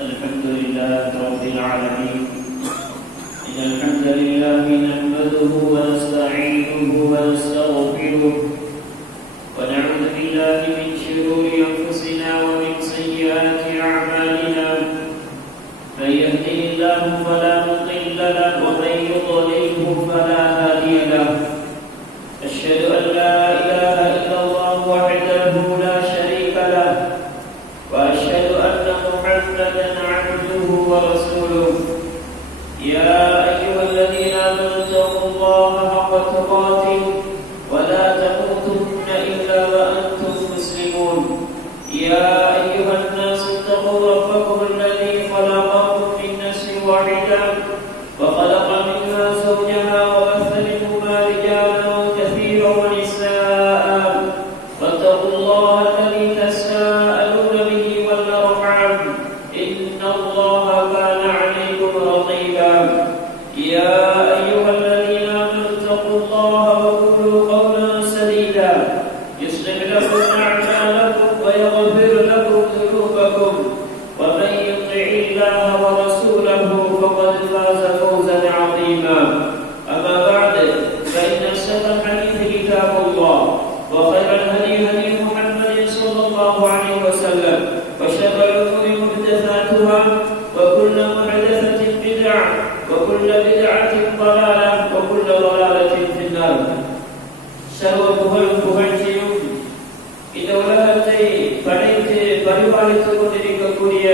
الحمد لله رب العالمين. إن الحمد لله نحمده ونستعينه ونستغفره ونعوذ بالله من شرور أنفسنا ومن سيئات أعمالنا. من يهده الله فلا مضل له ومن يضلله فلا هادي له. أشهد أن لا إله إلا الله وحده لا شريك له وأشهد أن محمدا عبده ورسوله. يا أيها الذين آمنوا اتقوا الله حق تقاته ولا تموتن إلا وأنتم مسلمون. يا أيها الناس اتقوا ربكم الذي خلقكم من نفس واحدة وخلق منها زوجها وبث منهما رجالا كثيرا ونساء واتقوا الله الذي تساءلون به والأرحام إن الله كان عليكم رقيبا. يا أيها الذين آمنوا اتقوا الله وقولوا قولا سديدا يصلح لكم أعمالكم ويغفر لكم ذنوبكم ومن يطع الله ورسوله فقد فاز فوزا عظيما. أما بعد فإن أصدق الحديث كتاب الله وخير الهدي هدي محمد صلى الله عليه وسلم وشر الأمور محدثاتها وكل محدثة بدعة وكل بدعة ضلالة وكل ضلالة في النار. சர்வ புகழ்ச்சியும் இந்த உலகத்தை படைத்து பரிபாலித்துக் கொண்டிருக்கக்கூடிய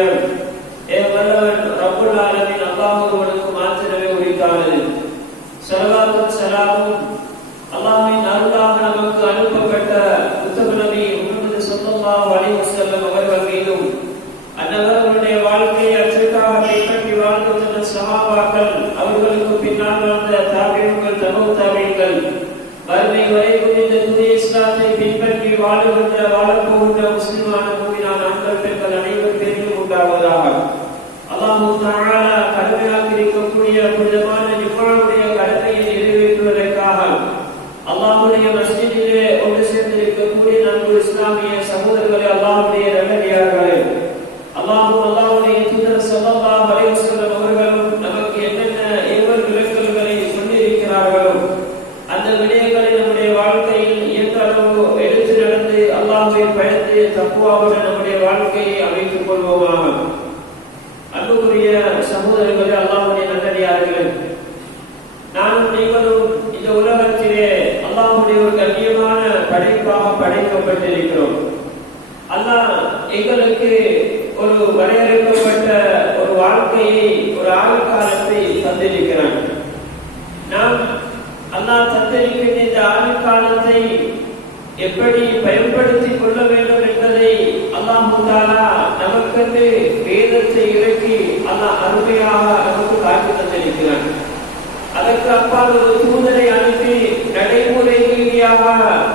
வல்லவன் ரப்புல் ஆலமீன் அல்லாஹ் ஒருவனுக்கு மாத்திரமே உரித்தானது. ஸலவாத்தும் ஸலாமும் அல்லாஹ்வின் அருளாக நமக்கு அனுப்பப்பட்ட உத்தம நபி முஹம்மது ஸல்லல்லாஹு அலைஹி வஸல்லம் அவர்கள் மீதும் அன்னவர்களுடைய வாழ்க்கையை அச்சட்டாக பின்பற்றி வாழ்ந்து வந்த சஹாபாக்கள், அவர்களுக்கு பின்னால் வந்த தாபிஈன்கள், தபூ தாபிஈன்கள், மறுமை வரைக்கும் இந்த தூய இஸ்லாத்தை பின்பற்றி வாழப்போகின்ற முஸ்லிமான மூமினான ஆண்கள் பெண்கள் அனைவர் பேரிலும் உண்டாவதாக. அல்லாஹ் தஆலா கடமையாக்கி இருக்கக்கூடிய புனிதமான ஜும்ஆவுடைய கடமையை நிறைவேற்றுவதற்காக அல்லாஹ்வுடைய மஸ்ஜிதிலே ஒன்று சேர்ந்திருக்கக்கூடிய நண்பு இஸ்லாமிய சகோதரர்களே, அல்லாஹ்வுடைய நல்லடியார்களே, அல்லாஹ்வுடைய தூதர் ஸல்லல்லாஹு அலைஹி வஸல்லம் அவர்களும் நமக்கு என்னென்ன ஏவல் விளக்கல்களை சொல்லியிருக்கிறார்களோ அந்த விடயங்களை நம்முடைய வாழ்க்கையில் இயன்றளவு எடுத்து நடந்து அல்லாஹ்வை பயந்து தக்வாவுடன் நம்முடைய வாழ்க்கையை அமைத்துக் கொள்வோமாக. அன்புக்குரிய சகோதரர்களே, அல்லாஹ்வுடைய நல்லடியார்களே, நானும் நீங்களும் இந்த உலகத்திலே அல்லாஹ்வுடைய ஒரு கண்ணியமான படைப்பாக படைக்கப்பட்டிருக்கிறோம். அல்லாஹ் எங்களுக்கு ஒரு வரையறுக்கப்பட்ட ஒரு வாழ்க்கையை, ஒரு ஆயுட்காலத்தை தந்திருக்கிறான். நாம் அல்லாஹ் தந்திருக்கின்ற இந்த ஆயுட்காலத்தை எப்படி பயன்படுத்திக் கொள்ள வேண்டும் என்பதை அல்லாஹ் தஆலா நமக்கு வேதத்தை இறக்கி அல்லாஹ் அருமையாக நமக்கு காட்டி தந்திருக்கிறான். அதற்கு அப்பால் ஒரு தூதரை அனுப்பி நடைமுறை ரீதியாக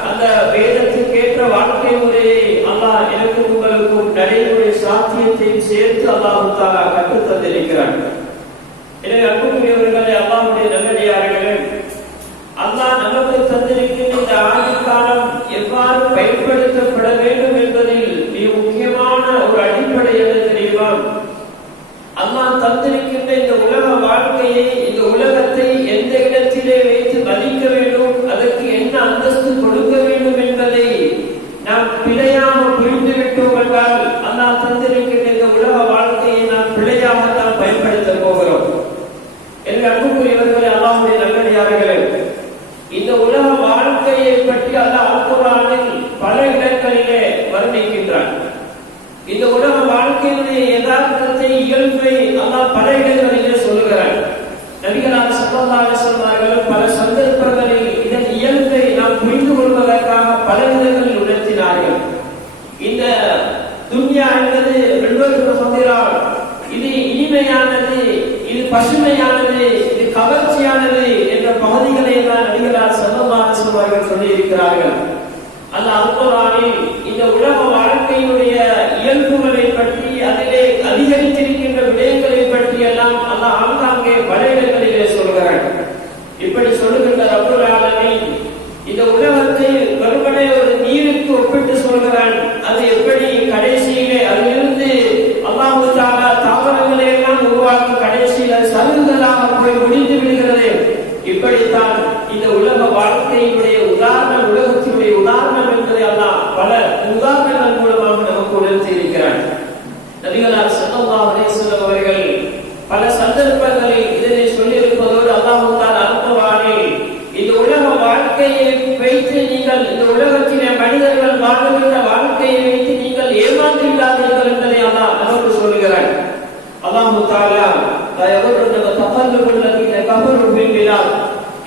அந்த வேதத்துக்கேற்ற வாழ்க்கை முறையை அல்லாஹ் எனக்கும் உங்களுக்கும் நடைமுறை சாத்தியத்தையும் சேர்த்து அல்லாஹ் தஆலா கற்றுத் தந்திருக்கிறான். எனவே அன்புக்குரியவர்களே, அல்லாஹ்வுடைய நல்லடியார்களே, அல்லாஹ் நமக்கு தந்திருக்கின்ற இந்த ஆயுட்காலம் எவ்வாறு பயன்படுத்தப்பட வேண்டும் என்பதில் மிக முக்கியமான ஒரு அடிப்படை என்ன தெரியுமா? அல்லாஹ் தந்திருக்கின்ற இந்த உலக வாழ்க்கையை, இந்த உலகத்தை எந்த இடத்திலே வைத்து மதிக்க வேண்டும், அதற்கு என்ன அந்தஸ்து கொடுக்க வேண்டும் என்பதை நாம் பிழையாக புரிந்துவிட்டோம் என்றால் அல்லாஹ் தந்திருக்கின்ற இந்த உலக வாழ்க்கையை நாம் பிழையாகத்தான் பயன்படுத்த போகிறோம். எனவே அன்புக்குரியவர்களே, அல்லாஹ்வுடைய நல்லடியார்களே, இந்த உலக வாழ்க்கையை பற்றி அல்லாஹ் அல்-குர்ஆனில் பல இடங்களிலே வர்ணிக்கின்றான். இந்த உலக வாழ்க்கையினுடைய யதார்த்தத்தை, இயல்பை அல்லாஹ் பல இடங்களிலே சொல்லுகிறான். நபிகளார் ஸல்லல்லாஹு அலைஹி வஸல்லம் அவர்கள் பல சந்தர்ப்பங்களில் இதன் இயல்பை நாம் புரிந்து கொள்வதற்காக பல இடங்களில் உணர்த்தினார்கள். இந்த துன்யா என்பது இது இனிமையானது, இது பசுமையானது, இது கவர்ச்சியானது என்ற பகுதிகளை எல்லாம் நபிகளார் ஸல்லல்லாஹு அலைஹி வஸல்லம் அவர்கள் சொல்லியிருக்கிறார்கள். அல்லாஹ் அல்-குர்ஆனில் இந்த உலக வாழ்க்கையினுடைய இயல்புகளை பற்றி, அதிலே அதிகரித்திருக்கின்ற விடயங்களை பற்றி எல்லாம் அல்லாஹ் ஆங்காங்கே பல இடங்களிலே சொல்கிறார். இப்படி சொல்லுகின்ற ரப்புல் ஆலமீன் இந்த உலகத்தை வெறுமனே ஒரு நீருக்கு ஒப்பிட்டு சொல்கிறான். அது எப்படி கடைசியிலே அதிலிருந்து அல்லாஹ் தஆலா உதாரணங்கள் மூலமாக நமக்கு உணர்த்தி இருக்கிறார். நபிகளார் ஸல்லல்லாஹு அலைஹி வஸல்லம் அவர்கள் பல சந்தர்ப்பங்களில் இதனை சொல்லியிருப்பதோடு அல்லாஹ் தஆலா அல்-குர்ஆனில் இந்த உலக வாழ்க்கையை வைத்து நீங்கள் இந்த உலகத்திலே மனிதர்கள் வாழ்கின்ற வாழ்க்கையை வைத்து நீங்கள் ஏமாந்து விடாதீர்கள் என்பதை அல்லாஹ் நமக்கு சொல்லுகிறார். அல்லாஹ் தஆலா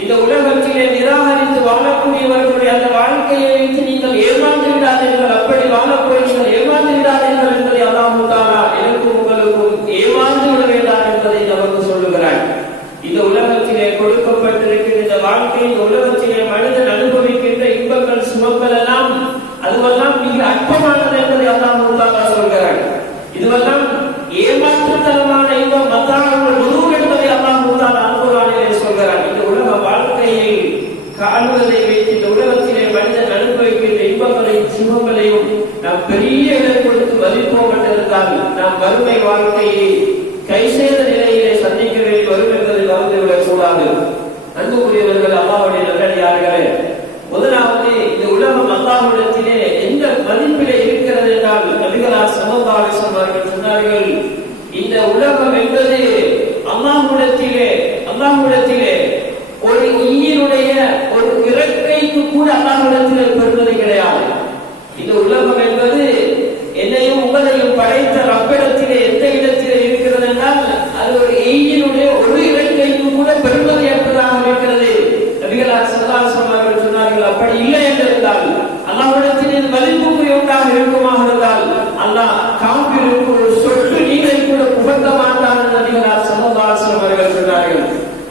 இந்த உலகத்திலே நிராகரித்து வாழக்கூடியவர்களுடைய அந்த வாழ்க்கையை வைத்து நீங்கள் ஏமாந்து விடாதீர்கள், அப்படி வாழப்போய் நீங்கள் ஏமாந்து விடாதீர்கள் என்பதை அல்லாஹ் தஆலா எனக்கும் உங்களுக்கும் ஏமாந்து விட வேண்டாம் என்பதை நமக்கு சொல்லுகிறார். இந்த உலகத்திலே கொடுக்கப்பட்டிருக்கிற இந்த வாழ்க்கை, இந்த உலகத்திலே மனிதன் அனுபவிக்கின்ற இன்பங்கள் சுமங்கள் எல்லாம் அதுவெல்லாம் மிக அற்பமானது என்பதை அல்லாஹ் தஆலா சொல்கிறார். இதுவெல்லாம் ஏமாற்றுத்தனமான இன்பம் மத்தாவுல் குரூர் என்பதை அல்லாஹ் தஆலா அல்-குர்ஆனிலே சொல்கிறார். இந்த உலக வாழ்க்கையை காணுவதை வைத்து இந்த உலகத்திலே மனிதன் அனுபவிக்கின்ற இன்பங்களையும் சுகங்களையும் நாம் பெரிய இடம் கொடுத்து மதிப்போம் என்றிருந்தால் நாம் வறுமை வாழ்க்கையை கை செய்த நிலையிலே சந்திக்க வேண்டி வரும் என்பதை மறந்துவிடக் கூடாது. அன்புக்குரியவர்கள், அல்லாஹ்வுடைய நல்லடியார்களே, முதலாவது இந்த உலகம் அல்லாஹ்விடத்திலே எந்த மதிப்பிலே இருக்கிறது என்றால் நபிகளார் ஸல்லல்லாஹு அலைஹி வஸல்லம் அவர்கள் சொன்னார்கள், இந்த உலகம் என்பது அல்லாஹ்விடத்திலே ஒரு ஈயினுடைய ஒரு இறக்கைக்கு கூட அல்லாஹ்விடத்திலே பெறுவது கிடையாது. இந்த உலகம் என்பது என்னையும் உங்களையும் படைத்த ரப்பிடத்திலே எந்த இடத்திலே இருக்கிறது என்றால் அது ஒரு ஈயினுடைய ஒரு இறக்கைக்கு கூட பெறுவது என்பதாக இருக்கிறது. நபிகளார் ஸல்லல்லாஹு அலைஹி வஸல்லம் அவர்கள் சொன்னார்கள், அப்படி இல்லை என்றிருந்தால் அல்லாஹ்விடத்திலே மதிப்புக்குரிய ஒன்றாக இருக்குமாக இருந்தால் அல்லாஹ் காபிருக்கு ஒரு சொட்டு நீரை கூட புகட்ட மாட்டான் என்று நபிகளார் ஸல்லல்லாஹு அலைஹி வஸல்லம் அவர்கள் சொன்னார்கள்.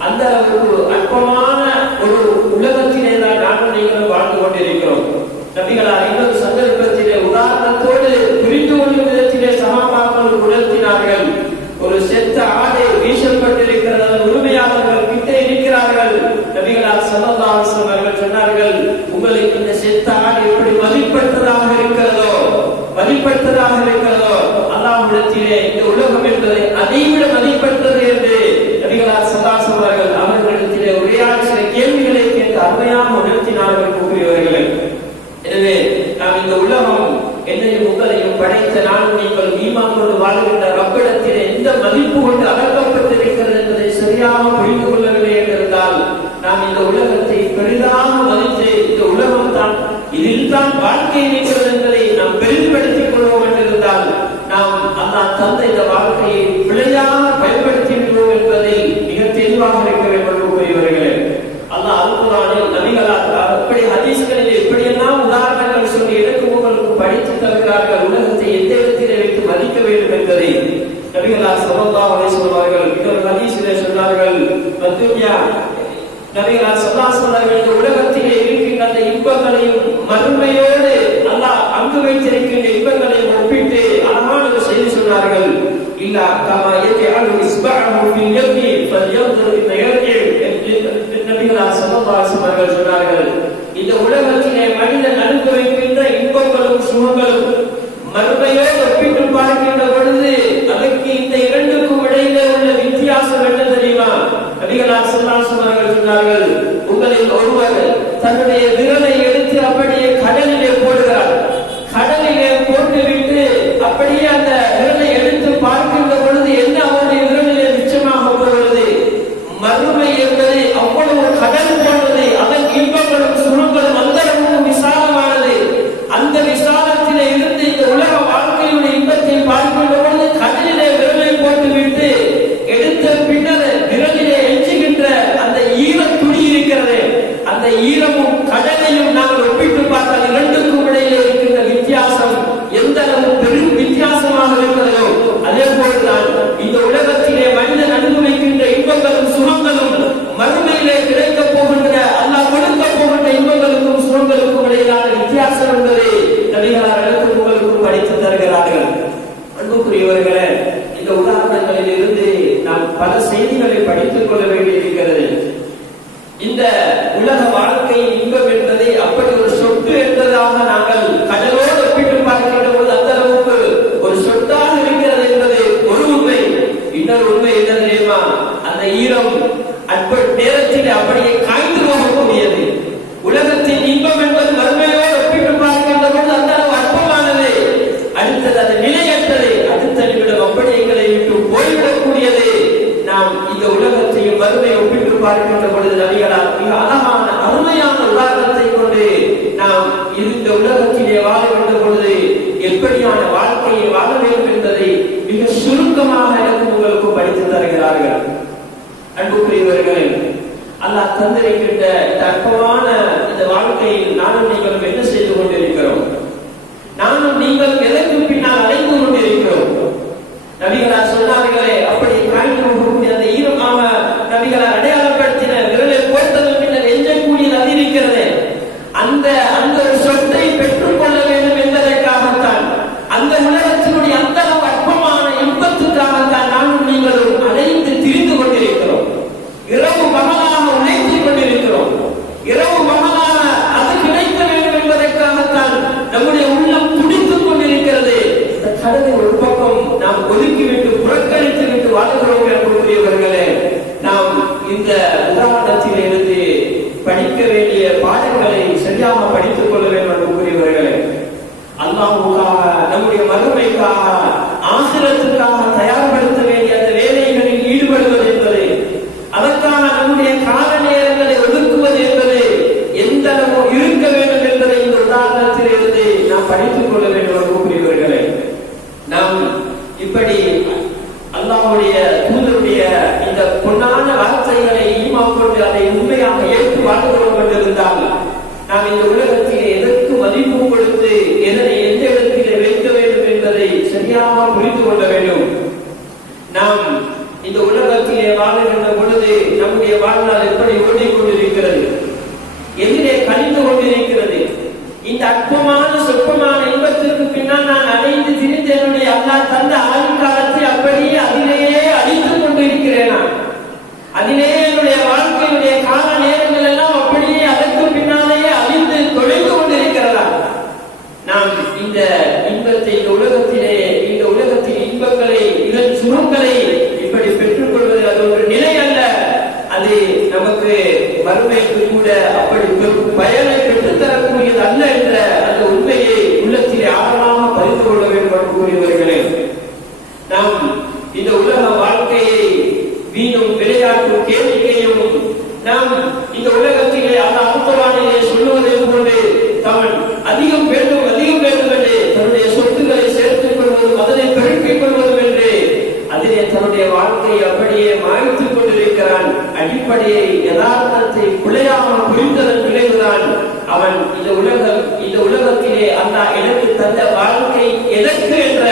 அந்த அளவுக்கு அற்பமான ஒரு உலகத்திலே தான் நானும் நீங்களும் வாழ்ந்து கொண்டிருக்கிறோம். நபிகளார் இன்னொரு சந்தர்ப்பத்திலே உதாரணத்தோடு புரிந்து கொள்ளும் விதத்திலே சஹாபாக்கள் உணர்த்தினார்கள். ஒரு செத்த ஆடை வீசப்பட்டிருக்கிறது, உரிமையாளர்கள் கிட்டே இருக்கிறார்கள். நபிகளார் ஸல்லல்லாஹு அலைஹி வஸல்லம் அவர்கள் சொன்னார்கள், உங்களுக்கு இந்த செத்த ஆடை எப்படி மதிப்பற்றதாக இருக்கிறதோ அல்லாஹ்விடத்திலே இந்த உலகம் என்பதை அதைவிட மதிப்பற்றது என்று நபிகளார் ஸல்லல்லாஹு அலைஹி வஸல்லம் அவர்களிடத்திலே உரையாடி சில கேள்விகளை கேட்டு அருமையாக உணர்த்தினார்கள். கூறியவர்களே, எனவே நாம் இந்த உலகம் என்னையும் உங்களையும் படைத்த நானும் நீங்கள் ஈமான் கொண்டு வாழ்கின்ற ரப்பிடத்திலே எந்த மதிப்பு கொண்டு அகற்றப்பட்டிருக்கிறது என்பதை சரியாக புரிந்து கொள்ளவில்லை என்றிருந்தால் நாம் இந்த உலகத்தை பெரிதாக மதித்து இந்த உலகம் தான் இதில் தான் வாழ்க்கை இருக்கிறது என்பதை நாம் பெரிதுபடுத்திக் கொள்வோம் என்றிருந்தால் நாம் அல்லாஹ் தந்த இந்த வாழ்க்கையை பிழையாக பயன்படுத்தி விடுவோம் என்பதை மிக தெளிவாக இருக்க வேண்டும். கூறியவர்களே, அல்லாஹ் அல்-குர்ஆனில் நபிகளார் அப்படி ஹதீஸ்களில் எப்படியெல்லாம் உதாரணங்கள் சொல்லி எனக்கு உங்களுக்கு படித்து தருகிறார்கள் உலகத்தை எந்த இடத்திலே வைத்து மதிக்க வேண்டும் என்பதை. நபிகளார் ஸல்லல்லாஹு அலைஹி வஸல்லம் அவர்கள் இன்னொரு ஹதீஸிலே சொன்னார்கள், நபிகளார் ஸல்லல்லாஹு அலைஹி வஸல்லம் இந்த உலகத்திலே இருக்கின்ற அந்த இன்பங்களையும் மறுமையோடு அல்லாஹ் அங்கு வைத்திருக்கின்ற இன்பங்களையும் ஒப்பிட்டு அழகான ஒரு செய்தி சொன்னார்கள். இல்லா கமா யஜஅலு இஸ்பஅஹு ஃபில் யதி ஃபல்யன்ظுர் இன் யர்ஜி. நபிகளார் ஸல்லல்லாஹு அலைஹி வஸல்லம் அவர்கள் சொன்னார்கள், இந்த உலகத்திலே மனிதன் அனுபவிக்கின்ற இன்பங்களும் சுகங்களும் மறுமையோடு ஒப்பிட்டு பார்க்கின்ற பொழுது அதற்கு இந்த இரண்டுக்கும் இடையிலே உள்ள வித்தியாசம் என்ன தெரியுமா? நபிகளார் ஸல்லல்லாஹு அலைஹி வஸல்லம் அவர்கள் சொன்னார்கள், உங்களில் ஒருவர் தன்னுடைய விரலை எடுத்து அப்படியே கடலிலே போடுகிறார். கடலிலே போட்டுவிட்டு அப்படியே அந்த விரலை எடுத்து பார்க்கின்ற பொழுது என்ன அவருடைய விரலிலே நிச்சயமாக போகிறது? மறுமை என்பது அவ்வளவு கடல் போன்றது. அதன் இன்பங்களும் சுகங்களும் அந்த அளவுக்கு விசாலமானது. அந்த விசாலத்திலே இருந்து இந்த உலக வாழ்க்கையுடைய எப்படியான வாழ்க்கையை வாழ வேண்டும் என்பதை மிக சுருக்கமாக எனக்கு உங்களுக்கு படித்து தருகிறார்கள். அன்புக்குரியவர்களே, அல்லாஹ் தந்திருக்கின்ற இந்த அற்பமான இந்த வாழ்க்கையில் நானும் நீங்களும் என்ன செய்து கொண்டிருக்கிறோம்? நானும் நீங்கள் எதற்கு பின்னால் அலைந்து கொண்டிருக்கிறோம்? நபிகளார் சொன்னார்களே, அப்படி காய்ந்து அந்த ஈரமாக நபிகளார் அடையாளப்படுத்தின விரலை போட்டதன் பின்னர் எஞ்சக்கூடியது அது இருக்கிறது. அந்த ஒரு சொத்தை பெற்றுக் கொள்ள வேண்டும் என்பதற்காகத்தான், அந்த உலகத்தினுடைய அந்த அற்பமான இன்பத்துக்காகத்தான் நானும் நீங்களும் அலைந்து திரிந்து கொண்டிருக்கிறோம். இரவு பகலாக உழைத்துக் கொண்டிருக்கிறோம். இரவு பகலாக அது கிடைக்க வேண்டும் என்பதற்காகத்தான் நம்முடைய உள்ளம் துடித்துக் கொண்டிருக்கிறது. இந்த கடலை ஒரு பக்கம் நாம் ஒதுக்கிவிட்டு புறக்கணித்து விட்டு வாழ்கிறோம் என்பவர்களே, நாம் இந்த உதாரணத்தில் இருந்து படிக்க வேண்டிய பாடங்களை சரியாக படித்துக் கொள்ள வேண்டும் என்பவர்களே. அல்லாஹ்வுக்காக, நம்முடைய மறுமைக்காக, ஆசிரத்துக்காக தயார்படுத்த வேண்டிய அந்த வேலைகளில் ஈடுபடுவது என்பது, அதற்காக நம்முடைய கால நேரங்களை ஒதுக்குவது என்பது எந்த அளவு இருக்க வேண்டும் என்பதை இந்த உதாரணத்தில் இருந்து நாம் படித்துக் கொள்ள வேண்டும் என்பவர்களே. நாம் இப்படி அல்லாஹ்வுடைய தூதருடைய இந்த பொன்னான வார்த்தைகளை ஈமான் கொண்டு அதை உண்மையாக ஏற்று வாழ்ந்து கொண்டிருந்தால் நாம் இந்த உலகத்திலே எதற்கு மதிப்பு கொடுத்து எதனை எந்த இடத்திலே வைக்க வேண்டும் என்பதை சரியாக புரிந்து கொள்ள வேண்டும். நாம் இந்த உலகத்திலே வாழுகின்ற பொழுது நம்முடைய வாழ்நாள் எப்படி ஓடிக்கொண்டிருக்கிறது, எதிரே கழிந்து கொண்டிருக்கிறது. இந்த அற்பமான சொற்பமான இன்பத்திற்கு பின்னால் நான் அடைந்து திரிந்து என்னுடைய அல்லாஹ் தந்த ஆயுள் காலத்தை அப்படியே அதிலேயே அழித்துக் கொண்டிருக்கிறேனா? அதிலே என்னுடைய வாழ்க்கையுடைய கால நேரங்கள் எல்லாம் அப்படியே அதற்கு பின்னாலேயே அழிந்து தொலைந்து கொண்டிருக்கிறதா? நாம் இந்த இன்பத்தை இந்த உலகத்தின் இன்பங்களை, இதன் சுகங்களை இப்படி பெற்றுக் கொள்வது அது ஒரு நிலை அல்ல. அது நமக்கு வறுமைக்கு கூட அப்படி பயனை பெற்றுத்தரக்கூடியது அல்ல என்ற அந்த உண்மையை உள்ளத்திலே ஆழமாக பதிந்து கொள்ள வேண்டும் கூறியவர்களே. நாம் இந்த உலக வாழ்க்கையை வீணும் விளையாட்டும் கேளிக்கையும் நாம் இந்த உலகத்திலே அல்லாஹ்வுவிலே சொல்லுவதை போன்று அவன் அதிகம் வேண்டும் என்று தன்னுடைய சொத்துக்களை சேர்த்துக் கொள்வதும் அதனை பெருக்கிக் கொள்வதும் என்று அதிலே தன்னுடைய வாழ்க்கையை அப்படியே மாய்த்துக் கொண்டிருக்கிறான். அடிப்படையை யதார்த்தத்தை பிழையாமல் புரிந்ததன் விளைவுதான் அவன் இந்த உலகத்திலே அல்லாஹ் எனக்கு தந்த வாழ்க்கை எதற்கு என்ற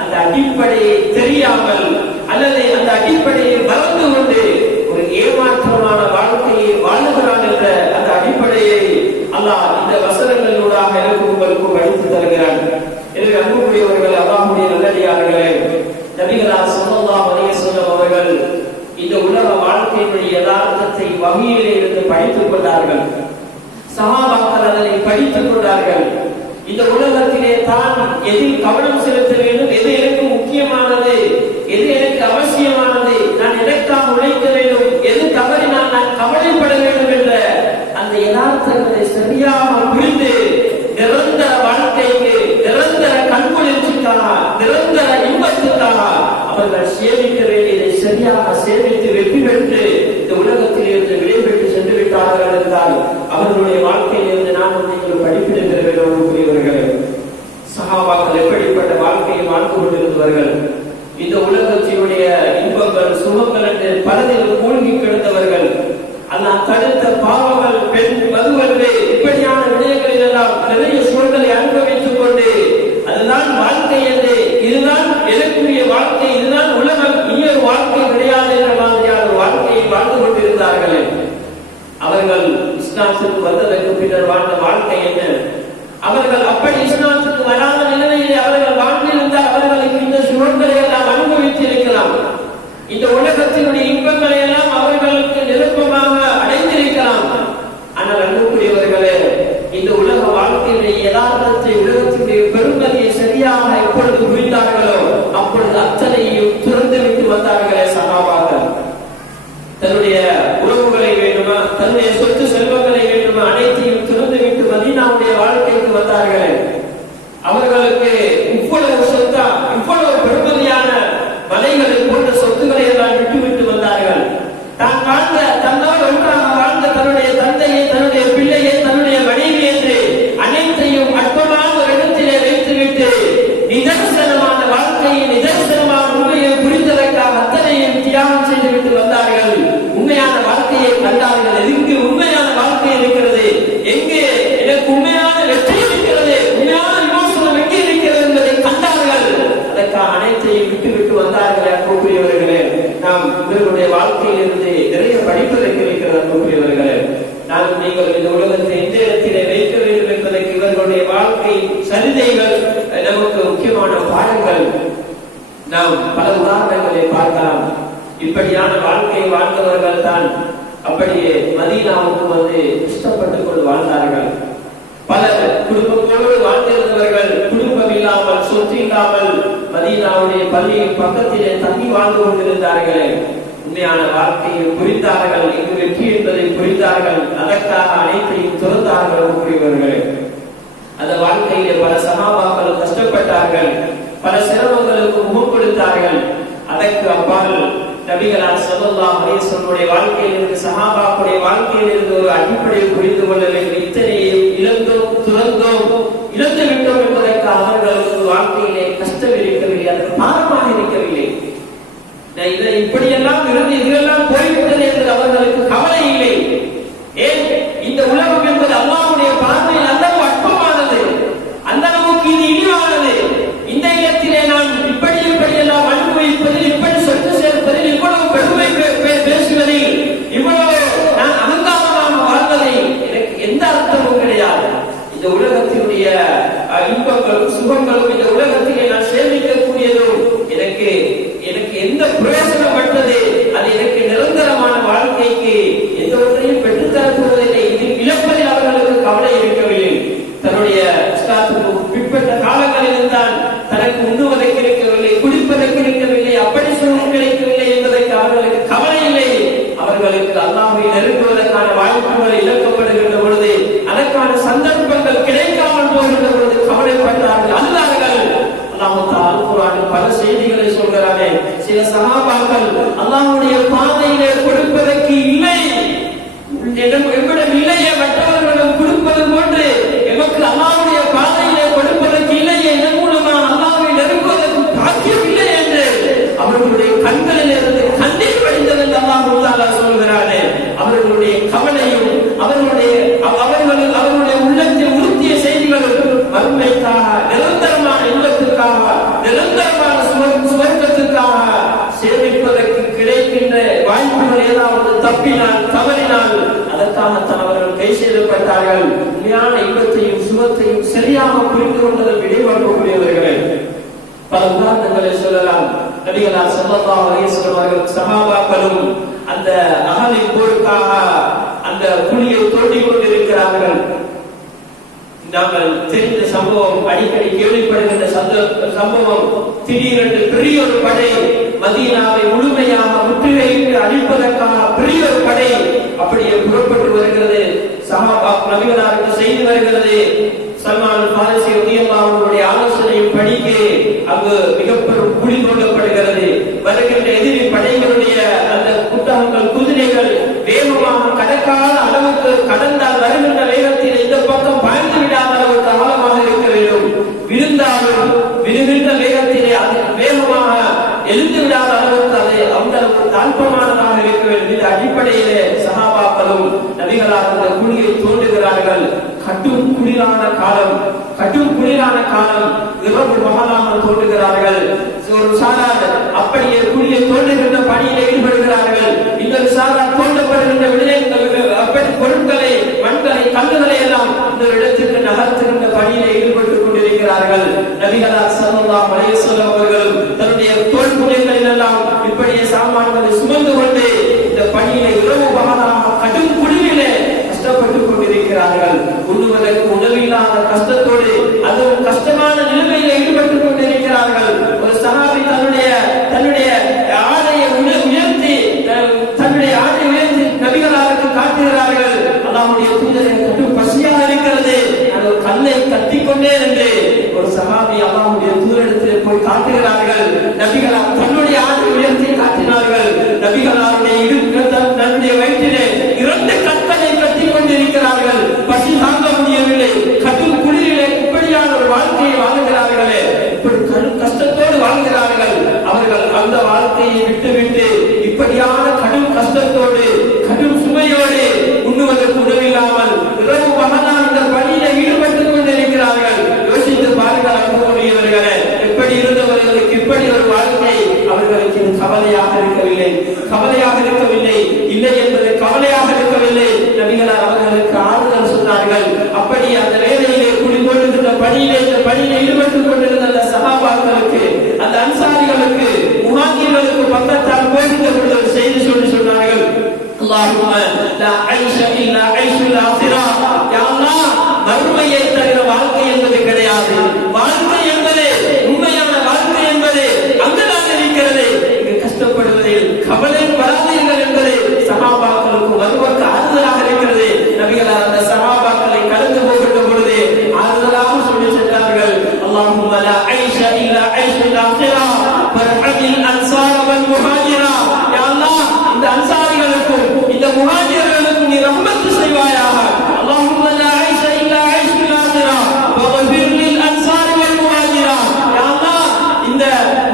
அந்த அடிப்படையை தெரியாமல் அல்லது அந்த அடிப்படையை மறந்து கொண்டு ஒரு ஏமாற்றமான வாழ்க்கையை வாழுகிறான் என்ற அந்த அடிப்படையை அல்லாஹ் இந்த வசனங்களூடாக எனக்கு உங்களுக்கு படித்து தருகிறான். எனவே அன்புக்குரியவர்கள், அல்லாஹ்வுடைய நல்லடியார்களே, நபிகளார் ஸல்லல்லாஹு அலைஹி வஸல்லம் அவர்கள் இந்த உலக வாழ்க்கையினுடைய யதார்த்தத்தை வஹீயிலே இருந்து படித்துக் கொண்டார்கள். சஹாபாக்கள் அதனை படித்துக் கொண்டார்கள். இந்த உலகத்திலே தான் எதில் கவனம் செலுத்த வேண்டும், எது எனக்கு முக்கியமானது, எது எனக்கு அவசியமானது, நான் எதற்காக உழைக்க வேண்டும், எது தவறினால் நான் கவலைப்பட வேண்டும் என்ற அந்த யதார்த்தங்களை சரியாக புரிந்து நிரந்தர வாழ்க்கைக்கு, நிரந்தர கண்குளிர்ச்சிக்காக, நிரந்தர இன்பத்துக்காக அவர்கள் சேமிக்க வேண்டியதை சரியாக சேமித்து வெற்றி பெற்று இந்த உலகத்தில் இருந்து விடைபெற்று சென்று விட்டார்கள் என்றால் அவர்களுடைய வாழ்க்கையிலிருந்து நாம் நீங்கள் படிப்பிடுகிற வேண்டும். சஹாபாக்கள் எப்படிப்பட்ட வாழ்க்கையை வாழ்ந்து கொண்டிருந்தவர்கள், இந்த உலகத்தினுடைய இன்பங்கள் சுகங்கள் என்று பலதிலும் மூழ்கி கிடந்தவர்கள், அல்லாஹ் தடுத்த பாவங்கள், பெண் மதுவன்று இப்படியான விடயங்களில் எல்லாம் நிறைய சூழலை அனுபவித்துக் கொண்டு அதுதான் வாழ்க்கை என்று, இதுதான் எனக்குரிய வாழ்க்கை, இதுதான் உலகம், இன்னொரு வாழ்க்கை கிடையாது என்ற மாதிரியான ஒரு வாழ்க்கையை வாழ்ந்து கொண்டிருந்தார்கள். அவர்கள் இஸ்லாத்துக்கு வந்ததற்கு பின்னர் வாழ்ந்த வாழ்க்கை என்ன? அவர்கள் அப்படி இஸ்லாத்துக்கு வராத நிலையிலே அவர்கள் வாழ்ந்திருந்தால் அவர்களுக்கு இந்த சுகங்களை எல்லாம் அனுபவித்திருக்கலாம், இந்த உலகத்தினுடைய இன்பங்களை எல்லாம் அவர்களுக்கு நிரப்பமாக அடைந்திருக்கலாம். ஆனால் அன்புக்குரியவர்களே, இந்த உலக வாழ்க்கையுடைய யதார்த்தத்தை, உலகத்தினுடைய பெருமதியை சரியாக எப்பொழுது புரிந்தார்களோ அப்பொழுது அத்தனையும் துறந்துவிட்டு வந்தார்களே சஹாபாக்கள். தன்னுடைய உறவுகளை வேண்டுமா, தன்னுடைய சொத்து செல்வங்களை வேண்டுமா, அனைத்தையும் துறந்துவிட்டு மதீனாவுடைய வாழ்க்கைக்கு வந்தார்களே. அவர்களுக்கு இவ்வளவு சொத்தா, இவ்வளவு பெருமதியான மலைகளை போன்ற சொத்துக்களை எல்லாம் விட்டுவிட்டு வந்தார்கள். தான் வாழ்ந்த, தன்னோடு ஒன்றாக வாழ்ந்த தன்னுடைய தந்தையை, தன்னுடைய பிள்ளையை, தன்னுடைய மனைவி என்று அனைத்தையும் அற்பமான ஒரு இடத்திலே வைத்துவிட்டு முக்கியமான பாடங்கள் நாம் பல உதாரணங்களை பார்க்கலாம். இப்படியான வாழ்க்கை வாழ்ந்தவர்கள் தான் அப்படியே மதீனாவுக்கு வந்து இஷ்டப்பட்டுக் கொண்டு வாழ்ந்தார்கள். பல குடும்பங்களோடு வாழ்ந்திருந்தவர்கள் குடும்பம் இல்லாமல் சொத்து இல்லாமல் மதீனாவுடைய பள்ளியின் பக்கத்திலே தங்கி வாழ்ந்து கொண்டிருந்தார்களே, உண்மையான வாழ்க்கையை புரிந்தார்கள், இங்கு வெற்றி என்பதை புரிந்தார்கள், அதற்காக அனைத்தையும் துறந்தார்கள் புரிவர்களே. அந்த வாழ்க்கையிலே பல சகாபாக்கள் கஷ்டப்பட்டார்கள், பல சிரமங்களுக்கு முகம் கொடுத்தார்கள். அதற்கு அப்பால் நபிகளார் ஸல்லல்லாஹு அலைஹி வஸல்லம் வாழ்க்கையிலிருந்து சஹாபாக்களுடைய வாழ்க்கையிலிருந்து ஒரு அடிப்படையை புரிந்து கொள்ள வேண்டும். இத்தனையும் இழந்தோம், துறந்தோம், இழந்து விட்டோம் என்பதற்கு அவர்களுக்கு வாழ்க்கையிலே கஷ்டம் இருக்கவில்லை, அதற்கு பாரமாக இருக்கவில்லை. இப்படியெல்லாம் இருந்து இதெல்லாம் போய்விட்டது என்று அவர்களுக்கு கவலை இல்லை. ஏன்? இந்த உலகம் என்பது அல்லாஹ்வுடைய பார்வையில் அந்த அற்பமானது, அந்த அளவுக்கு இது இழிவானது. இந்த இடத்திலே நான் இப்படியெல்லாம் அனுபவிப்பதில், இப்படி சொத்து சேர்ப்பதில், இவ்வளவு பெருமை பேசுவதில், இவ்வளவு நான் அகங்காரமாக வாழ்வதை எனக்கு எந்த அர்த்தமும் கிடையாது. இந்த உலகத்தினுடைய இன்பங்களும் சுகங்களும் இந்த உலகத்திலே நான் சேமிக்கக்கூடியதும் எனக்கு எந்த பிரயோஜனப்பட்டது? அது எனக்கு நிரந்தரமான வாழ்க்கைக்கு எந்த ஒன்றையும் பெற்றுத்தரப்போவதில்லை. இதில் இழப்பதில் அவர்களுக்கு கவலை இருக்கவில்லை. தன்னுடைய பிற்பட்ட காலங்களில் இருந்தால் தனக்கு உண்ணுவதற்கு இருக்கவில்லை, குடிப்பதற்கு இருக்கவில்லை, அப்படி சூழ்நிலை கிடைக்கவில்லை என்பதற்கு அவர்களுக்கு கவலை இல்லை. அவர்களுக்கு அல்லாஹ்வை நெருங்குவதற்கான வாய்ப்புகள் இழக்கப்படுகின்ற பொழுது, அதற்கான சந்தர்ப்பங்கள் கிடைக்காமல் போகின்ற பொழுது கவலைப்பட்டார்கள், அல்லார்கள். அல்லாஹ் தஆலா குர்ஆனில் பல செய்திகளை சொல்கிறானே. சில சஹாபாக்கள் அல்லாஹ்வுடைய பாதையிலே கொடுப்பதற்கு இல்லை, எம்மிடம் இல்லையே, மற்றவர்களிடம் கொடுப்பது போன்று எமக்கு அல்லாஹ்வுடைய பாதையிலே கொடுப்பதற்கு இல்லையே, இதன் மூலமாக அல்லாஹ்வை நெருங்குவதற்கு பாக்கியம் இல்லை என்று அவர்களுடைய கண்களில் இருந்து கண்ணீர் வடிந்தது என்று அல்லாஹ் தஆலா சொல்கிறானே. அவர்களுடைய கவலையும் அவர்களுடைய உள்ளத்தில் உறுத்திய செய்திகளும் மறுமைக்காக, நிரந்தரமான இன்பத்திற்காக, நிரந்தரமான சுவர்க்கத்திற்காக சேமிப்பதற்கு கிடைக்கின்ற வாய்ப்புகள் ஏதாவது தப்பினால், தவறினால் அதற்காகத்தான் அவர்கள் கை செய்யப்பட்டார்கள். உண்மையான இன்பத்தையும் சுகத்தையும் சரியாக புரிந்து கொண்டதில் விடைபெறக்கூடியவர்களே. பல உதாரணங்களை சொல்லலாம். நபிகளார் ஸல்லல்லாஹு அலைஹி வஸல்லம் அவர்கள் சஹாபாக்களும் அந்த அகலின் போருக்காக அந்த குழியை தோண்டிக் கொண்டிருக்கிறார்கள். நாங்கள் தெரிந்த சம்பவம், அடிக்கடி கேள்விப்படுகின்ற சம்பவம். திடீரென்று பெரிய ஒரு படை மதீனாவை முழுமையாக முற்றுகையிட்டு அழிப்பதற்காக பெரிய ஒரு படை அப்படியே புறப்பட்டு வருகிறது. சஹாபா நபிகளாருக்கு செய்து வருகிறது. சல்மான் ஃபாரிசி ரலியல்லாஹு அன்ஹுடைய ஆலோசனையின் படிக்கு அங்கு மிகப்பெரும் குழி தோண்டப்படுகிறது. வருகின்ற எதிரி படைகளுடைய அந்த புத்தகங்கள், குதிரைகள் வேகமாக கடக்காத அளவுக்கு கடந்தால் வருகின்ற வேகத்தில் இந்த பக்கம் பாய்ந்து விடாத அளவுக்கு ஆழமாக இருக்க வேண்டும். விழுந்தாலும் விழுகின்ற வேகத்திலே அது வேகமாக எழுந்து விடாத அளவுக்கு அது அந்த அளவுக்கு தாழ்ப்பமானதாக இருக்க வேண்டும். இந்த அடிப்படையிலே சஹாபாக்களும் நபிகளார் அந்த குழியை தோண்டுகிறார்கள். கடும் குளிரான காலம், இரவு பகலாக தோன்றுகிறார்கள். ஒரு சாரார் அப்படியே குழியை தோன்றுகின்ற பணியிலே ஈடுபடுகிறார்கள். இன்னொரு சாரார் தோண்டப்படுகின்ற விடயங்கள், அப்படி பொருட்களை, மண்களை, கல்லுகளை எல்லாம் இந்த இடத்திற்கு நகர்த்துகின்ற பணியிலே ஈடுபட்டுக் கொண்டிருக்கிறார்கள். நபிகளார் ஸல்லல்லாஹு அலைஹி வஸல்லம் அவர்கள் தன்னுடைய தோல் புனைகளில் எல்லாம் இப்படியே சாமான்களை சுமந்து கொண்டு இந்த பணியிலே இரவு பகலாக கடும் குளிரிலே கஷ்டப்பட்டுக் கொண்டிருக்கிறார்கள். உண்ணுவதற்கு உணவில்லாத கஷ்டத்தோடு, அதுவும் கஷ்டமான நிலைமையில் ஈடுபட்டுக் கொண்டிருக்கிறார்கள். ஒரு சஹாபி தன்னுடைய ஆடையை உயர்த்தி நபிகளாருக்கு காட்டுகிறார்கள். அல்லாஹ்வுடைய தூதரே, கடும் பசியாக இருக்கிறது, நான் ஒரு கல்லை கட்டிக்கொண்டே என்று ஒரு சஹாபி அல்லாஹ்வுடைய தூதரிடத்திலே போய் காட்டுகிறார்கள். நபிகளார் தன்னுடைய ஆடை உயர்த்தி காட்டினார்கள். நபிகளாருடைய தன்னுடைய வயிற்றிலே 2 கற்களை கட்டிக் கொண்டிருக்கிறார்கள். பசி தாங்க முடியவில்லை. கடும் குளிரிலே இப்படியான ஒரு வாழ்க்கையை வாழ்கிறார்களே, இப்படி கஷ்டத்தோடு வாழ்கிறார்கள். அவர்கள் அந்த வாழ்க்கையை விட்டுவிட்டு இப்படியான கடும் கஷ்டத்தோடு, கடும் சுமையோடு, உண்ணுவதற்கு உணவில்லாமல் இரவு பகலாக இந்த பணியில ஈடுபட்டுக் கொண்டிருக்கிறார்கள். யோசித்து பாருங்கள் அன்புடையவர்களே, எப்படி இருந்தவர்களுக்கு இப்படி ஒரு வாழ்க்கை அவர்களுக்கு கவலையாக இருக்கவில்லை. இல்லை என்பது கவலையாக இருக்கவில்லை. நபிகளார் அவர்களுக்கு ஆறுதல் சொன்னார்கள். அப்படி அந்த வேலையிலே குடிக்கொண்டிருந்த பணியிலே, இந்த பணியிலே ஈடுபட்டுக் கொண்டிருந்த அந்த சஹாபா அன்சாரிகளுக்கு முஹாஜிர்களுக்கு பக்கத்தால் போகின்ற பொழுது ஒரு செய்தி சொன்னார்கள். அல்லாஹும்ம லா ஐஷ இல்லா ஐஷுல் ஆখিরা. யா அல்லாஹ், மறுமையை தவிர வாழ்க்கை என்பது கிடையாது. வாழ்க்கை என்பது, உண்மையான வாழ்க்கை என்பது அங்கதான் இருக்கிறது. இங்கு கஷ்டப்படுவதில் கவலை படாதீர்கள் என்பது சஹாபாக்களுக்கு மறுபக்க ஆறுதலாக இருக்கிறது. நபிகளார் அந்த சஹாபாக்களை கடந்து போகின்ற பொழுது ஆறுதலாக சொல்லி சென்றார்கள். அல்லாஹும்ம லா ஐஷ இல்லா ஐஷுல் ஆখিরা ஃபர்ஹமில் அன்சார வல் முஹாஜிரா. யா அல்லாஹ், இந்த அன்சாரிகளுக்கும் இந்த முஹாஜிர்களுக்கும் நீ ரஹ்மத் செய்வாயாக. அல்லாஹும்ம லா ஐஷ இல்லா ஐஷுல் ஆখিরা வஃபிர் லில் அன்சாரி வல் முஹாஜிரா. யா அல்லாஹ், இந்த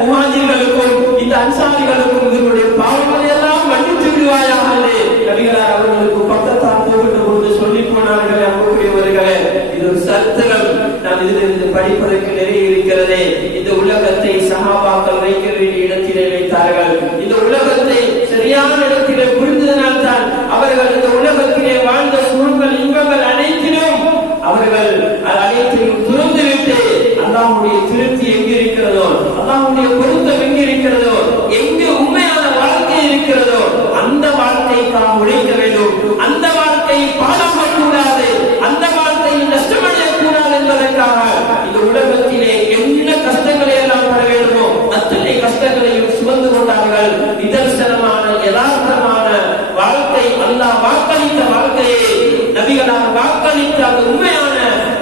முஹாஜிர்களுக்கும் இந்த அன்சாரிகளுக்கும் இவருடைய பாவங்களை எல்லாம் மன்னித்து விடுவாயாக என்று நபிகளார் அவர்களுக்கு பக்கத்தால் போகின்ற பொழுது சொல்லி போனார்கள். அன்புக்குரியவர்களே, இது ஒரு சரித்திரம். நாம் இதிலிருந்து படிப்பதற்கு நிறைய இருக்கிறது. இந்த உலகத்தை சஹாபாக்கள் வைக்க வேண்டிய இடத்திலே வைத்தார்கள். இந்த உலகத்தை சரியான இடத்திலே புரிந்ததனால் தான் அவர்கள் இந்த உலகத்திலே வாழ்ந்த சூழ்கள் இன்பங்கள் அனைத்திலும் அவர்கள் அனைத்தையும் துறந்துவிட்டு அல்லாஹ்வுடைய திருப்தி எங்கு இருக்கிறதோ, அல்லாஹ்வுடைய பொருத்தம் எங்கு இருக்கிறதோ, எங்கு உண்மையான வாழ்க்கை இருக்கிறதோ அந்த வாழ்க்கைக்காக உழைக்க வேண்டும். அந்த வாழ்க்கையை பாழாகக் கூடாது, அந்த வாழ்க்கையை நஷ்டமடையக் கூடாது என்பதற்காக இந்த உலகத்திலே என்ன கஷ்டங்களை எல்லாம் பட வேண்டுமோ அத்தனை கஷ்டங்களையும் சுமந்து கொண்டார்கள். நிதர்சனமான யதார்த்தமான வாழ்க்கை, அல்லாஹ் வாக்களித்த வாழ்க்கையை, நபிகளார் வாக்களித்த அந்த உண்மையான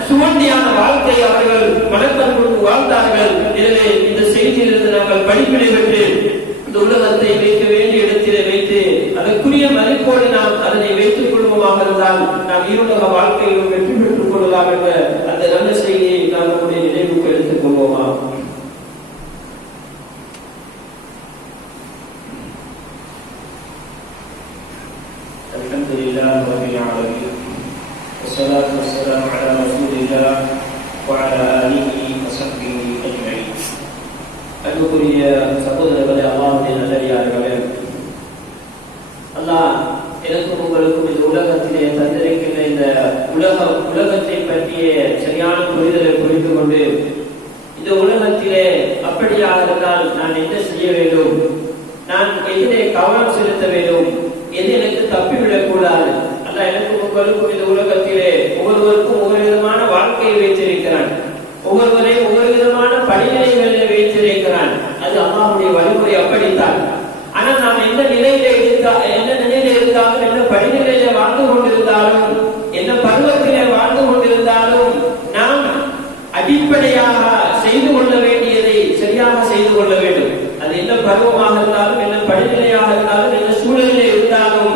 சுவண்டியான வாழ்க்கை அவர்கள் மனக்கண் கொண்டு வாழ்ந்தார்கள். எனவே இந்த செய்தியிலிருந்து நாங்கள் படிப்பினை பெற்று இந்த உலகத்தை வைக்க வேண்டிய இடத்திலே வைத்து அதற்குரிய மதிப்போடு நாம் அதனை வைத்துக் கொள்வோமாக இருந்தால் நாம் இருளக வாழ்க்கையிலும் வெற்றி பெற்றுக் கொள்ளலாம் என்ற அந்த நல்ல செய்தியை நாம் நம்முடைய நினைவுக்கு எடுத்துக் கொள்வோமா. அல்ஹம்துலில்லாஹி ரப்பில் ஆலமீன். والصلاة والسلام على رسول الله وعلى آله وصحبه أجمعين. அன்புக்குரிய சகோதரர்களே, அல்லாஹ்வுடைய நல்லடியார்களே, அல்லாஹ் எனக்கும் உங்களுக்கும் இந்த உலகத்திலே தந்திருக்கின்ற இந்த உலகத்தை பற்றிய சரியான புரிதலை புரிந்து கொண்டு இந்த உலகத்திலே அப்படியாக இருந்தால் நான் என்ன செய்ய வேண்டும், நான் எதிலே கவனம் செலுத்த வேண்டும், எது எனக்கு தப்பிவிடக் கூடாது. அல்லாஹ் எனக்கும் உங்களுக்கும் இந்த உலகத்திலே ஒவ்வொருவருக்கும் ஒவ்வொரு விதமான வாழ்க்கையை வைத்திருக்கிறான். ஒவ்வொருவரையும் ஒவ்வொரு விதமான படிநிலைகளிலே வைத்திருக்கிறான். அது அல்லாஹ்வுடைய வழிமுறை அப்படித்தான். ஆனால் நாம் என்ன நிலையில இருந்தாலும், என்ன படிநிலையில வாழ்ந்து கொண்டிருந்தாலும், என்ன பருவத்திலே வாழ்ந்து கொண்டிருந்தாலும் நாம் அடிப்படையாக செய்து கொள்ள வேண்டியதை சரியாக செய்து கொள்ள வேண்டும். அது என்ன பருவமாக இருந்தாலும், என்ன படிநிலையாக இருந்தாலும், என்ன சூழலிலே இருந்தாலும்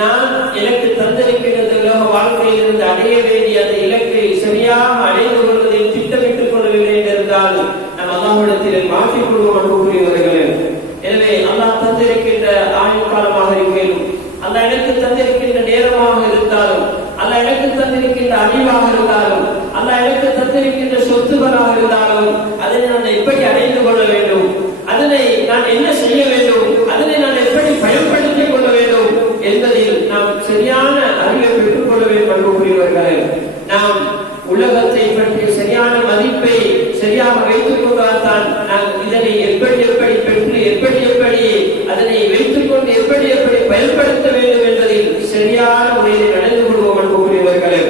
நான் எனக்கு தந்திருக்கின்ற உலக வாழ்க்கையில் இருந்து அடைய வேண்டிய அந்த இலக்கை சரியாக அடைந்து கொள்வதை திட்டமிட்டுக் கொள்ளவில்லை என்றிருந்தால் நாம் அல்லாஹ்விடத்தில் மாற்றிக் கொள்வோம். அன்புக்குரியவர்களே, எனவே அல்லாஹ் தந்திருக்கின்ற ஆயுள் காலமாக இருக்கேனும், அல்லாஹ் எனக்கு தந்திருக்கின்ற நேரமாக இருந்தாலும், அல்லாஹ் எனக்கு தந்திருக்கின்ற அறிவாக இருந்தாலும், அல்லாஹ் எனக்கு தந்திருக்கின்ற சொத்துக்களாக இருந்தாலும் அதனை நான் எப்படி அடைந்து கொள்ள வேண்டும், அதனை நான் என்ன செய்ய வேண்டும், அதனை நான் எப்படி பயன்படுத்திக் கொள்ள வேண்டும் என்பதில் நாம் சரியான அறிவை பெற்றுக் கொள்ள வேண்டும். அன்புக்குரியவர்களே, நாம் உலகத்தை பற்றிய சரியான மதிப்பை சரியாக வைத்துக் கொண்டால்தான் நாம் இதனை எப்படி பெற்று எப்படி அதனை வைத்துக் கொண்டு எப்படி பயன்படுத்த வேண்டும் என்பதில் சரியான முறையில் நடந்து கொள்வோம். அன்புக்குரியவர்களே,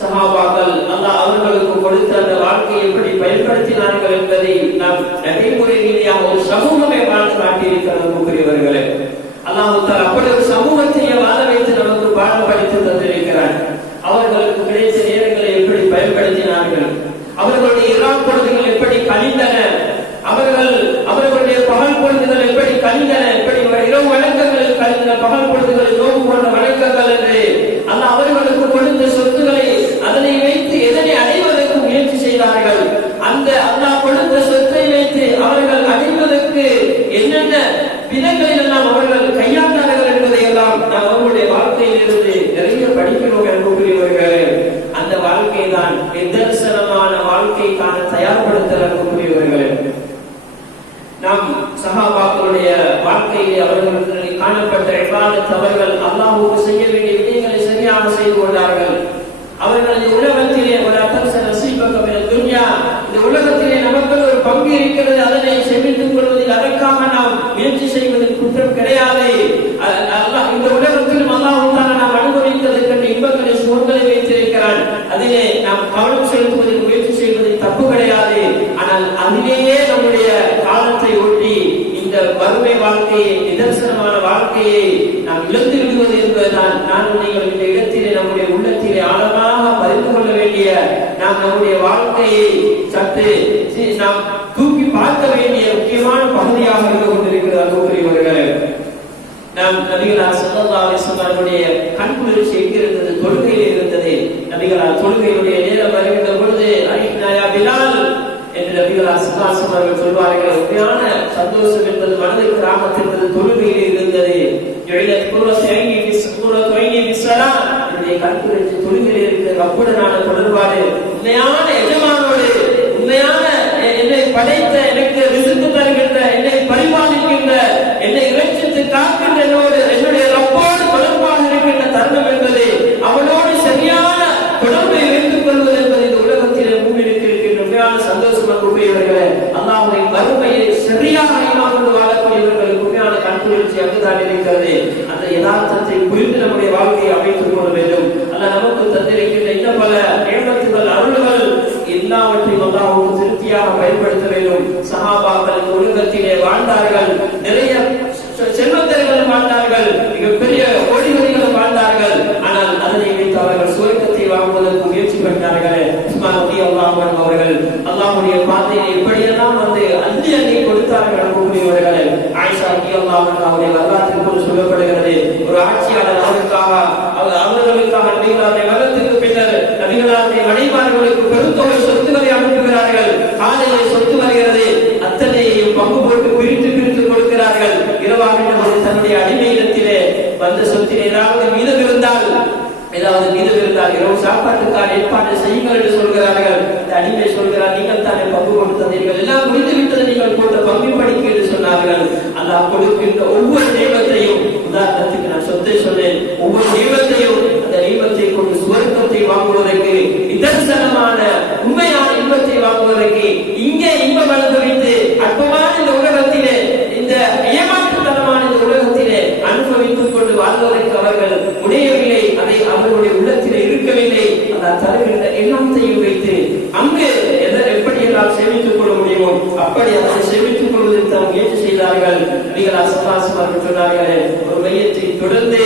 சஹாபாக்கள் அல்லாஹ் அவர்களுக்கு கொடுத்த அந்த வாழ்க்கையை எப்படி பயன்படுத்தினார்கள் என்பதை நாம் நடைமுறை ரீதியாக ஒரு சமூகமே வாழ்ந்து காட்டியிருக்கிறது. அன்புக்குரியவர்களே, அல்லாஹ் தஆலா அப்படி ஒரு சமூகத்தையே வாழ வைத்து நமக்கு பாடம் படித்து தந்திருக்கிறார். அவர்களுக்கு கிடைத்த நேரங்களை எப்படி பயன்படுத்தினார்கள், அவர்களுடைய இரவு பொழுதுகள் எப்படி கழிந்தன, அவர்களுடைய பகல் பொழுதுகள் எப்படி கழிந்தன, எப்படி இரவு வணக்கங்களில் கழிந்தன, பகல் பொழுதுகளில் நோன்பு போன்ற வணக்கங்கள் என்று அல்லாஹ் அவர்களுக்கு கொடுத்த சொத்துக்களை அதனை வைத்து எதனை அடைவதற்கு முயற்சி செய்தார்கள். அந்த அல்லாஹ் கொடுத்த சொத்தை வைத்து அவர்கள் அடைவதற்கு என்னென்ன விதங்களில் எல்லாம் அவர்கள் கையாண்டார்கள் என்பதை எல்லாம் நாம் அவர்களுடைய வாழ்க்கையில் இருந்து நிறைய படிக்கிறோம். அன்புக்குரியவர்களே, அந்த வாழ்க்கை தான் நிதர்சனமான வாழ்க்கைக்கான தயார்படுத்தல். அன்புக்குரியவர்களே, நாம் சஹாபாக்களுடைய வாழ்க்கையிலே அவர்களுக்கு காணப்பட்ட இபாதத், அவர்கள் அல்லாஹ்வுக்கு செய்ய வேண்டிய விடயங்களை சரியாக செய்து கொண்டார்கள். அவர்கள் இந்த உலகத்திலே ஒரு அத்தன்ச நசீபக மின துன்யா, இந்த உலகத்திலே நமக்கு ஒரு பங்கு இருக்கிறது, அதனை ஆனால் அதிலேயே நம்முடைய காலத்தை ஒட்டி இந்த வறுமை வாழ்க்கையை, நிதர்சனமான வாழ்க்கையை நாம் இழந்து விடுவது என்பதுதான் நான் நீங்கள் இந்த இடத்திலே நம்முடைய உள்ளத்திலே ஆழமாக பறிந்து கொள்ள வேண்டிய, நாம் நம்முடைய வாழ்க்கையை சற்று நாம் தூக்கி பார்க்க வேண்டிய முக்கியமான பகுதியாக இருந்து கொண்டிருக்கிறது. அன்புக்குரியவர்களே, நாம் நபிகளார் ஸல்லல்லாஹு அலைஹி வஸல்லம் கண்குளிர்ச்சி எங்கிருந்தது? தொழுகையில் இருந்தது. நபிகளார் தொழுகையுடைய நேரம் வருகின்ற பொழுது அரிஹ்னா யா பிலால் என்று நபிகளார் ஸல்லல்லாஹு அலைஹி வஸல்லம் சொல்வார்கள். உண்மையான சந்தோஷம் என்பது மனதிற்கு ராமத் என்பது தொழுகையில் இருந்தது. ஜுஇலத் குர்ரத்து ஐனி பிஸ்ஸலாம், என்னுடைய கண்குளிர்ச்சி தொழுகையில் இருக்கிறது. ரப்புடனான தொடர்பாடு, உண்மையான எஜமானோடு, உண்மையான என்னை படைத்த, எனக்கு ரிஸ்க் தருகின்ற, என்னை பரிபாலிக்கின்ற, என்னை இறைச்சித்து காக்கின்ற என்னுடைய ரப்போடு தொடர்பாக இருக்கின்ற தருணம் என்பது, அவனோடு சரியான தொடர்பை வைத்துக் கொள்வது என்பது இந்த உலகத்தில் மூமினுக்கு இருக்கின்ற உண்மையான சந்தோஷம். அன்புக்குரியவர்களே, அல்லாஹ்வின் வறுமையை சரியாக ஈமானோடு வாழக்கூடியவர்களுக்கு உண்மையான கண்குளிர்ச்சி அங்குதான் இருக்கிறது. அந்த யதார்த்தத்தை புரிந்து நம்முடைய வாழ்க்கையை அமைத்துக் கொள்ள வேண்டும். அல்லாஹ் நமக்கு தந்திருக்கின்ற இந்த பல நியமத்துகள், அருள்கள் எல்லாவற்றையும் அல்லாஹ்வுக்கு திருப்தியாக பயன்படுத்த வேண்டும். சஹாபாக்கள் இந்த உலகத்திலே வாழ்ந்தார்கள், நிறைய செல்வந்தர்கள் வாழ்ந்தார்கள், மிகப்பெரிய கோடிகளிலும் வாழ்ந்தார்கள். ஆனால் அதனை வைத்து அவர்கள் சுவர்க்கத்தை வாங்குவதற்கு முயற்சி பண்ணார்கள். உஸ்மான் ரலியல்லாஹு அன்ஹு அவர்கள் அல்லாஹ்வுடைய பாதையை எப்படியெல்லாம் வந்து அள்ளி அள்ளி கொடுத்தார்கள். அன்புக்குரியவர்களே, ஆயிஷா ரலியல்லாஹு அன்ஹா அவருடைய வரலாற்றில் கூட சொல்லப்படுகிறது. ஒரு ஆட்சியாளர் அவர்களுக்காக நபிகளாருடைய மரணத்துக்கு பின்னர் நபிகளாருடைய மனைவிமார்களுக்கு பெருந்தொகை சொத்துக்களை அனுப்புகிறார்கள். காலையிலே சொத்து வருகிறது, அத்தனையையும் பங்கு போட்டு பிரித்து பிரித்து கொடுக்கிறார்கள். இரவாக தன்னுடைய அடிமையிடத்திலே வந்த சொத்தில் ஏதாவது மீதம் இருந்தால் இரவு சாப்பாட்டுக்கான ஏற்பாடு செய்யுங்கள் என்று சொல்கிறார்கள். இந்த அடிமை சொல்கிறார், நீங்கள் தானே பங்கு கொடுத்தீர்கள், எல்லாம் முடிந்து விட்டது, நீங்கள் போட்ட பங்கு படிக்க என்று சொன்னார்கள். அல்லாஹ் கொடுக்கின்ற ஒவ்வொரு நியமத்தையும், உதாரணத்துக்கு நான் சொத்தை சொன்னேன், ஒவ்வொரு நியமத்தையும் அந்த நியமத்தை கொண்டு சுவர்க்கத்தை வாங்குவதற்கு, நிதர்சனமான உண்மையான இன்பத்தை வாங்குவதற்கு, இங்கே இன்பம் அனுபவித்து அற்பமான இந்த உலகத்திலே, இந்த ஏமாற்றுத்தனமான இந்த உலகத்திலே அனுபவித்துக் கொண்டு வாழ்வதற்கு அவர்கள் முடியவில்லை. அதை அவர்களுடைய உள்ளத்திலே இருக்கவில்லை. அந்த தருகின்ற எண்ணத்தையும் வைத்து அங்கு எப்படியெல்லாம் சேமித்துக் கொள்ள முடியுமோ அப்படி அதை சேமித்துக் கொள்வதற்கு அவங்க முயற்சி செய்தார்கள். சொன்னார்கள், ஒரு மையத்தை தொடர்ந்து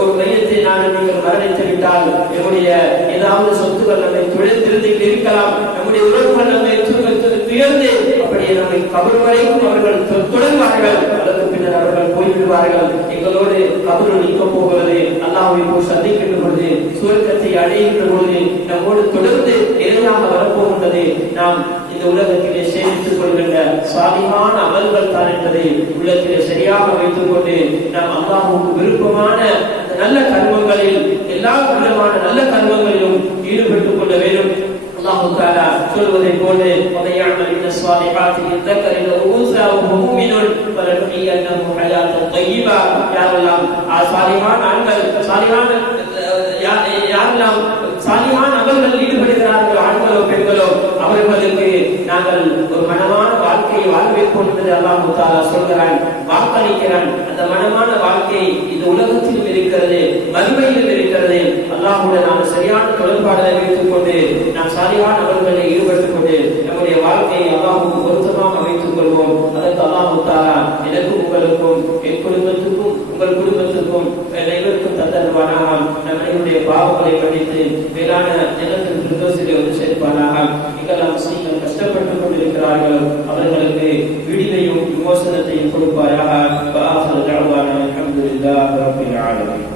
ஒரு மையத்தை நீங்கள் மரணித்து விட்டால் என்னுடைய ஏதாவது சொத்துக்கள் நம்மை துழைத்திருந்து இருக்கலாம், நம்முடைய உறவுகள் நம்மை துயர்ந்து அப்படியே நம்மை கபர் வரைக்கும் அவர்கள் தொடர்வார்கள். அதற்கு பின்னர் அவர்கள் போய்விடுவார்கள். எங்களோடு கபரு நீக்க போகிறது, அல்லாஹ்வை போய் சந்திக்கின்ற பொழுது, சுவர்க்கத்தை அடைகின்ற பொழுது நம்மோடு தொடர்ந்து நிறையாக வரப்போகின்றது. நாம் இந்த உலகத்திலே சேமித்துக் கொள்கின்ற சாலிஹான அமல்கள் தான் என்பதை உள்ளத்திலே சரியாக வைத்துக் கொண்டு நாம் அல்லாஹ்வுக்கு விருப்பமான நல்ல கர்மங்களில், எல்லா விதமான நல்ல கர்மங்களிலும் ஈடுபட்டுக் கொள்ள வேண்டும். அல்லாஹ் தஆலா சொல்வதை போன்று வதையஅமல் மின ஸாலிஹாத்தி ذكر الانثى وهو مؤمن فلنحيينه حياة طيبة. யாரெல்லாம் சாலிஹான அமல், யாரெல்லாம் சாலிஹான அமல்களில் ஈடுபடுகிறார்களோ, ஆண்களோ பெண்களோ, அவர்களுக்கு நாங்கள் ஒரு மனமான வாழ்க்கையை வாழ வைப்போம் என்று அல்லாஹ் தஆலா சொல்கிறான், வாக்களிக்கிறான். அந்த மனமான வாழ்க்கை இந்த உலகத்திலும் இருக்கிறது, மறுமையிலும் இருக்கிறது. அல்லாஹ்வுடன் நாம் சரியான தொடர்பாடலை வைத்துக் கொண்டு நாம் சாலிஹான அமல்களில் ஈடுபட்டுக் கொண்டு நம்முடைய வாழ்க்கையை அல்லாஹ்வுக்கு பொருத்தமாக வைத்துக் கொள்வோம். அதற்கு அல்லாஹ் தஆலா எனக்கும் உங்களுக்கும், என் குடும்பத்துக்கும் உங்கள் குடும்பத்துக்கும் அனைவருக்கும் தந்தருவானாக. நம்முடைய பாவங்களை மன்னித்து மேலான ஜன்னத்துல் ஃபிர்தௌஸிலே வந்து சேர்ப்பானாக. எங்கெல்லாம் முஸ்லிம்கள் கஷ்டப்பட்டுக் கொண்டிருக்கிறார்களோ அவர்களுக்கு விடுதலையும் விமோசனத்தையும் கொடுப்பாயாக. வஆஹிரு தஅவானா அல்ஹம்துலில்லாஹி ரப்பில் ஆலமீன்.